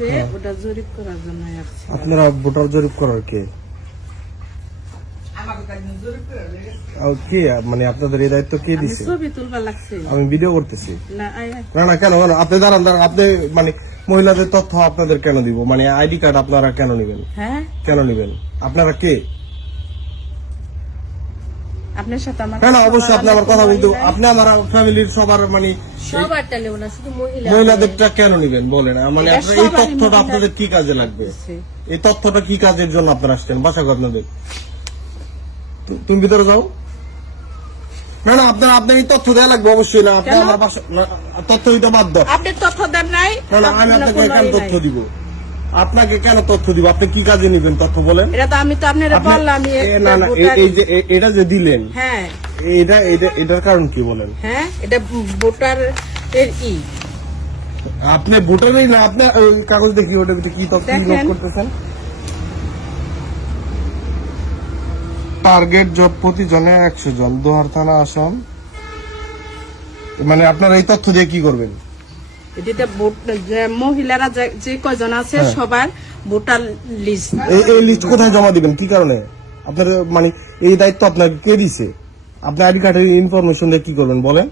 দিছে ওটা জরিপ করার জন্য আসছে। আপনারা ভোটার জরিপ করার কে? কে মানে আপনাদের এই দায়িত্ব কে দিছে? ছবি তুলবা লাগছে। আমি ভিডিও করতেছি। না না কেন আপনি দাঁড়ান আপনি মানে মহিলাদের তথ্য আপনাদের কেন দিব? মানে আইডি কার্ড আপনারা কেন নিবেন? হ্যাঁ কেন নিবেন? আপনারা কে? আপনার সাথে আমার না অবশ্যই আপনি আমার কথা বলতে, আপনি আমার ফ্যামিলির সবার মানে সবারটা নেব না, শুধু মহিলাদেরটা কেন নিবেন বলেন? মানে এই তথ্যটা আপনাদের কি কাজে লাগবে? এই তথ্যটা কি কাজের জন্য আপনারা আসছেন? বাসা কর আপনাদের, তুমি ভিতরে যাও। না আপনার এই তথ্য দেওয়া লাগবে অবশ্যই। না আপনি আমার বাসা তথ্য দিতে বাধ্য। আপনি তথ্য দেন নাই? না আমি আপনাকে কেন তথ্য দিব? আপনাকে কেন তথ্য দিব? আপনি কি কাজে নিবেন তথ্য বলেন? এটা তো আমি তো আপনারে বললাম। না এই যে এটা যে দিলেন, হ্যাঁ এটার কারণ কি বলেন? হ্যাঁ এটা ভোটার এর আপনি ভোটারই না, আপনি ওই কাগজ দেখি ওটার ভিতরে কি তথ্য নোট করতেছেন? টার্গেট জব প্রতি জনে 100 জন, দোহার থানা আসন। মানে আপনারা এই তথ্য দিয়ে কি করবেন? এটা মহিলারা যে কয়জন আছে সবার ভোটার লিস্ট। এই লিস্ট কোথায় জমা দিবেন? কি কারণে আপনার মানে এই দায়িত্ব আপনাকে কে দিছে? আপনি আইডি কার্ডের ইনফরমেশন দিয়ে কি করবেন বলেন?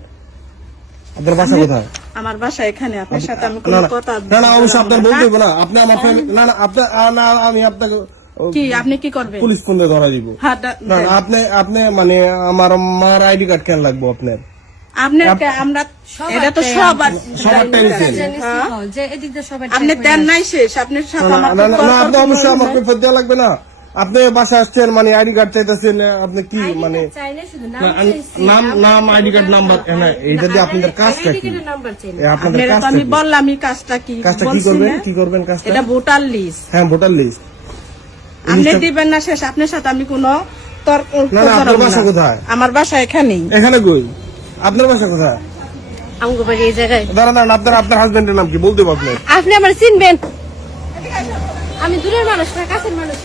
আপনার বাসা কোথায়? আমার বাসা এখানে। আপনার সাথে আমি কোনো কথা না অবশ্যই আপনার বলতে হবে না। আপনি আমার ফ্যামিলি না আপনার আমি আপনাকে কি আপনি কি করবেন? পুলিশ ফোন দিয়ে ধরা দিব। না আপনি মানে আমার মার আইডি কার্ড কেন লাগবে আপনার? আমরা এটা তো সবারটাই নিছেন। যে এদিক দিয়ে সবাই আপনি দেন নাই শেষ। আপনার সাথে না আপনি অবশ্যই আমার পেপার দেওয়া লাগবে না। আপনি বাসা আসছেন মানে আইডি কার্ড চাইতেছেন, আপনি কি মানে নাম আইডি কার্ড নাম্বার? হ্যাঁ এইটা দিয়ে আপনাদের কাজটা কি? আপনাদের কাজটা আমি বললাম কাজটা কি কি করবেন কাজটা? এটা ভোটার লিস্ট। হ্যাঁ ভোটার লিস্ট আপনি দিবেন না শেষ। আপনার সাথে আমি কোনো তর্ক আপনার বাসা কোথায়? আমার বাসা এখানেই। এখানে কই? আপনার বাসা কোথায়? আমগো বাড়ি এই জায়গায়। দাঁড়ান আপনার হাজবেন্ডের নাম কি বলতে পারবেন? আপনি আমার চিনবেন? আমি দূরের মানুষ না, কাছের মানুষ।